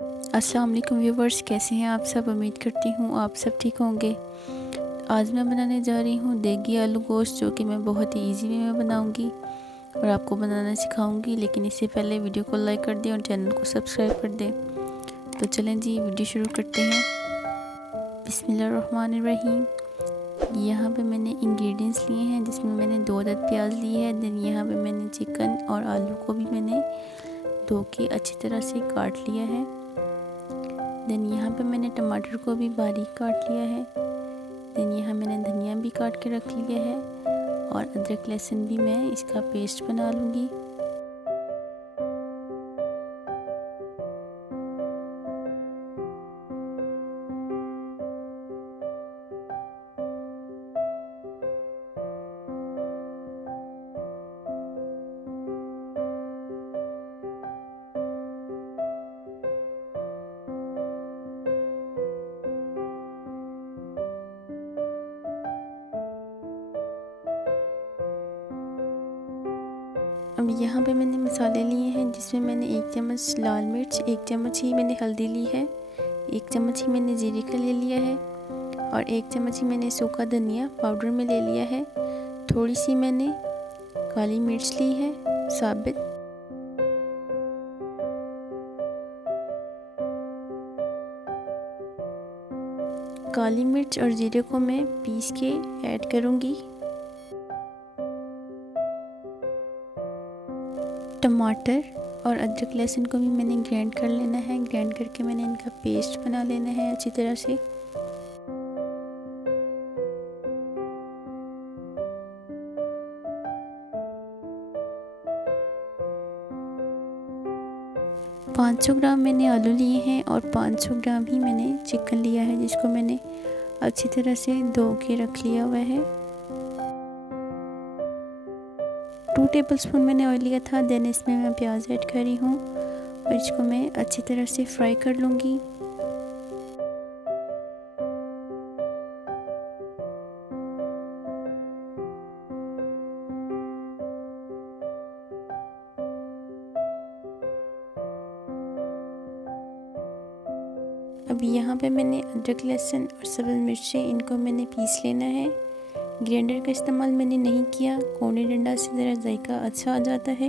अस्सलाम वालेकुम व्यूवर्स, कैसे हैं आप सब। उम्मीद करती हूँ आप सब ठीक होंगे। आज मैं बनाने जा रही हूँ देगी आलू गोश्त, जो कि मैं बहुत ही इजी वे में बनाऊँगी और आपको बनाना सिखाऊंगी। लेकिन इससे पहले वीडियो को लाइक कर दें और चैनल को सब्सक्राइब कर दें। तो चलें जी, वीडियो शुरू करते हैं। बिस्मिल्लाहिर्रहमानिर्रहीम। यहाँ पे मैंने इंग्रेडिएंट्स लिए हैं, जिसमें मैंने 2 अदद प्याज ली है। देन यहाँ पे मैंने चिकन और आलू को भी मैंने धो के अच्छी तरह से काट लिया है। देन यहाँ पे मैंने टमाटर को भी बारीक काट लिया है। देन यहाँ मैंने धनिया भी काट के रख लिया है और अदरक लहसुन भी मैं इसका पेस्ट बना लूँगी। अब यहाँ पे मैंने मसाले लिए हैं, जिसमें मैंने 1 चम्मच लाल मिर्च, 1 चम्मच ही मैंने हल्दी ली है, 1 चम्मच ही मैंने जीरे का ले लिया है और 1 चम्मच ही मैंने सूखा धनिया पाउडर में ले लिया है। थोड़ी सी मैंने काली मिर्च ली है साबित। काली मिर्च और जीरे को मैं पीस के ऐड करूँगी। टमाटर और अदरक लहसुन को भी मैंने ग्राइंड कर लेना है। ग्राइंड करके मैंने इनका पेस्ट बना लेना है अच्छी तरह से। पाँच 500 ग्राम मैंने आलू लिए हैं और 500 ग्राम ही मैंने चिकन लिया है, जिसको मैंने अच्छी तरह से धो के रख लिया हुआ है। 2 टेबलस्पून मैंने ऑयल लिया था। देन इसमें मैं प्याज ऐड कर रही हूँ और इसको मैं अच्छी तरह से फ्राई कर लूँगी। अब यहाँ पे मैंने अदरक लहसुन और सब्ज़ मिर्चें, इनको मैंने पीस लेना है। ग्राइंडर का इस्तेमाल मैंने नहीं किया, कोनी डंडा से ज़रा जायका अच्छा आ जाता है,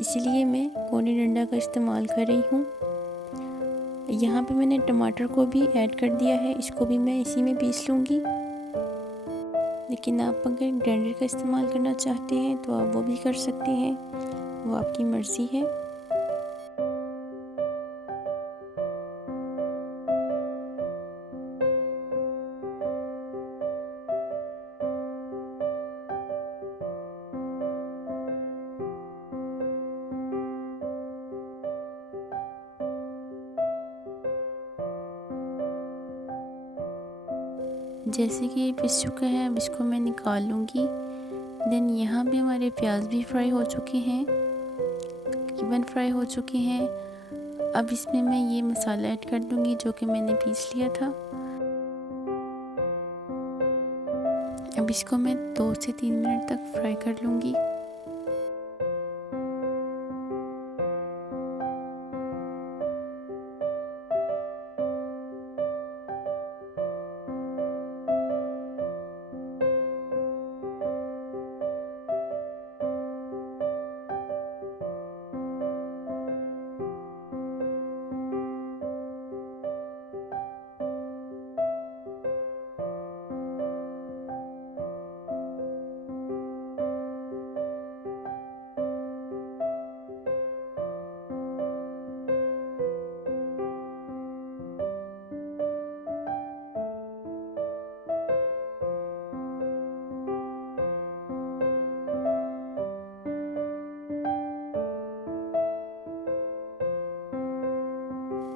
इसीलिए मैं कोनी डंडा का इस्तेमाल कर रही हूँ। यहाँ पे मैंने टमाटर को भी ऐड कर दिया है, इसको भी मैं इसी में पीस लूँगी। लेकिन आप अगर ग्राइंडर का इस्तेमाल करना चाहते हैं तो आप वो भी कर सकते हैं, वो आपकी मर्ज़ी है। जैसे कि ये पिस चुका है, अब इसको मैं निकाल लूँगी। देन यहाँ पे हमारे प्याज भी फ्राई हो चुके हैं, तकरीबन फ्राई हो चुके हैं। अब इसमें मैं ये मसाला ऐड कर दूँगी जो कि मैंने पीस लिया था। अब इसको मैं 2 से 3 मिनट तक फ्राई कर लूँगी।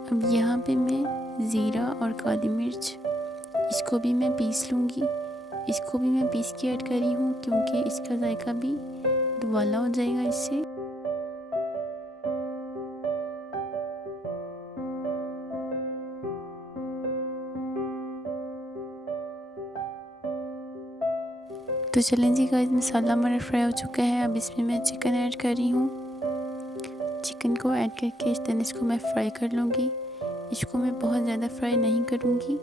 अब यहाँ पे मैं ज़ीरा और काली मिर्च, इसको भी मैं पीस लूँगी। इसको भी मैं पीस के ऐड कर रही हूँ, क्योंकि इसका जायका भी दुबाला हो जाएगा इससे। तो चलें जी गाइस, मसाला हमारा फ्राई हो चुका है। अब इसमें मैं चिकन ऐड कर रही हूँ। चिकन को ऐड करके इस तरह इसको मैं फ्राई कर लूँगी। इसको मैं बहुत ज़्यादा फ्राई नहीं करूँगी।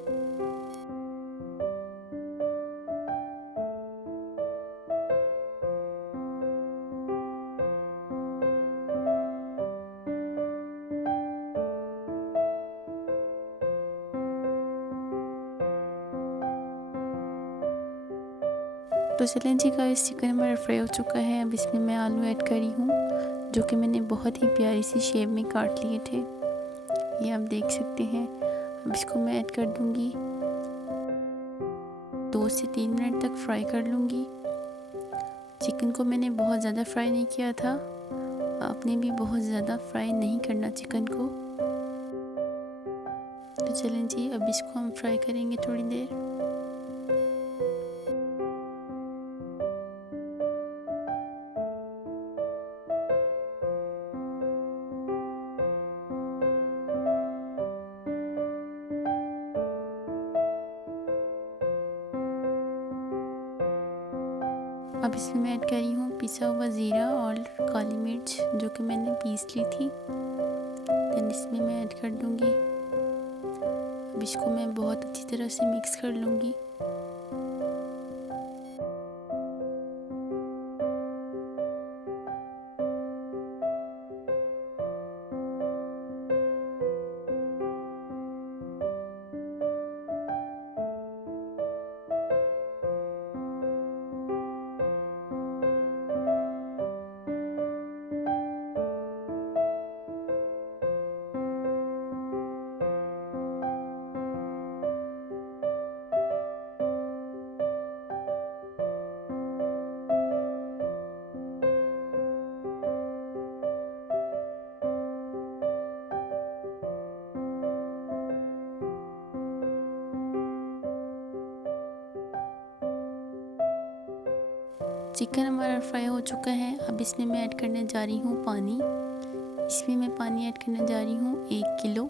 तो चलें जी गाइस, चिकन हमारा फ्राई हो चुका है। अब इसमें मैं आलू ऐड कर रही हूँ, जो कि मैंने बहुत ही प्यारी सी शेप में काट लिए थे, ये आप देख सकते हैं। अब इसको मैं ऐड कर दूँगी, 2 से 3 मिनट तक फ्राई कर लूँगी। चिकन को मैंने बहुत ज़्यादा फ्राई नहीं किया था, आपने भी बहुत ज़्यादा फ्राई नहीं करना चिकन को। तो चलें जी, अब इसको हम फ्राई करेंगे थोड़ी देर। अब इसमें मैं ऐड कर रही हूँ पिसा हुआ ज़ीरा और काली मिर्च, जो कि मैंने पीस ली थी। देन इसमें मैं ऐड कर दूँगी। अब इसको मैं बहुत अच्छी तरह से मिक्स कर लूँगी। चिकन हमारा फ्राई हो चुका है। अब इसमें मैं ऐड करने जा रही हूँ पानी। इसमें मैं पानी ऐड करने जा रही हूँ 1 किलो।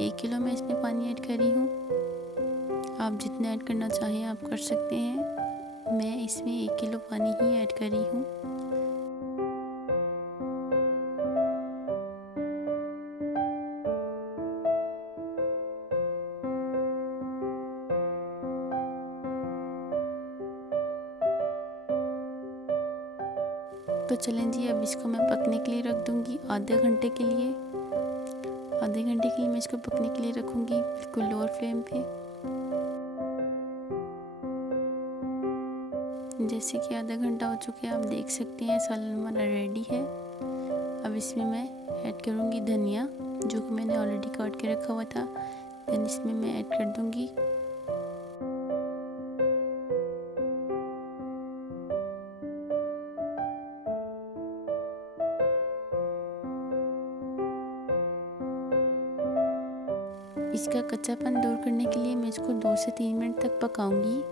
1 किलो मैं इसमें पानी ऐड कर रही हूँ। आप जितना ऐड करना चाहें आप कर सकते हैं। मैं इसमें 1 किलो पानी ही ऐड कर रही हूँ। तो चलें जी, अब इसको मैं पकने के लिए रख दूँगी आधे घंटे के लिए। आधे घंटे के लिए मैं इसको पकने के लिए रखूँगी, बिल्कुल लोअर फ्लेम पे। जैसे कि आधा घंटा हो चुका है, आप देख सकते हैं सालन हमारा रेडी है। अब इसमें मैं ऐड करूँगी धनिया, जो कि मैंने ऑलरेडी काट के रखा हुआ था। देन इसमें मैं ऐड कर दूँगी इसका कच्चापन दूर करने के लिए मैं इसको 2 से 3 मिनट तक पकाऊंगी।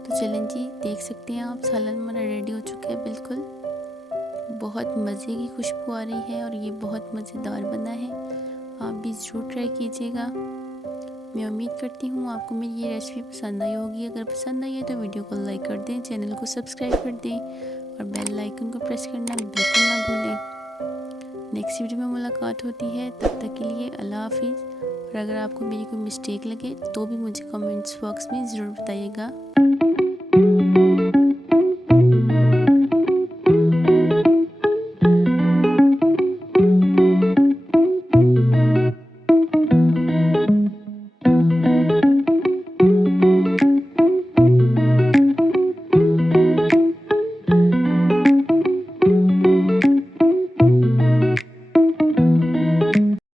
तो चलें जी, देख सकते हैं आप, सालन हमारा रेडी हो चुका है। बिल्कुल बहुत मज़े की खुशबू आ रही है और ये बहुत मज़ेदार बना है। आप भी ज़रूर ट्राई कीजिएगा। मैं उम्मीद करती हूँ आपको मेरी ये रेसिपी पसंद आई होगी। अगर पसंद आई है तो वीडियो को लाइक कर दें, चैनल को सब्सक्राइब कर दें और बेल आइकन को प्रेस करना बिल्कुल ना भूलें। नेक्स्ट वीडियो में मुलाकात होती है, तब तक के लिए अल्लाह हाफिज़। और अगर आपको मेरी कोई मिस्टेक लगे तो भी मुझे कमेंट्स बॉक्स में ज़रूर बताइएगा।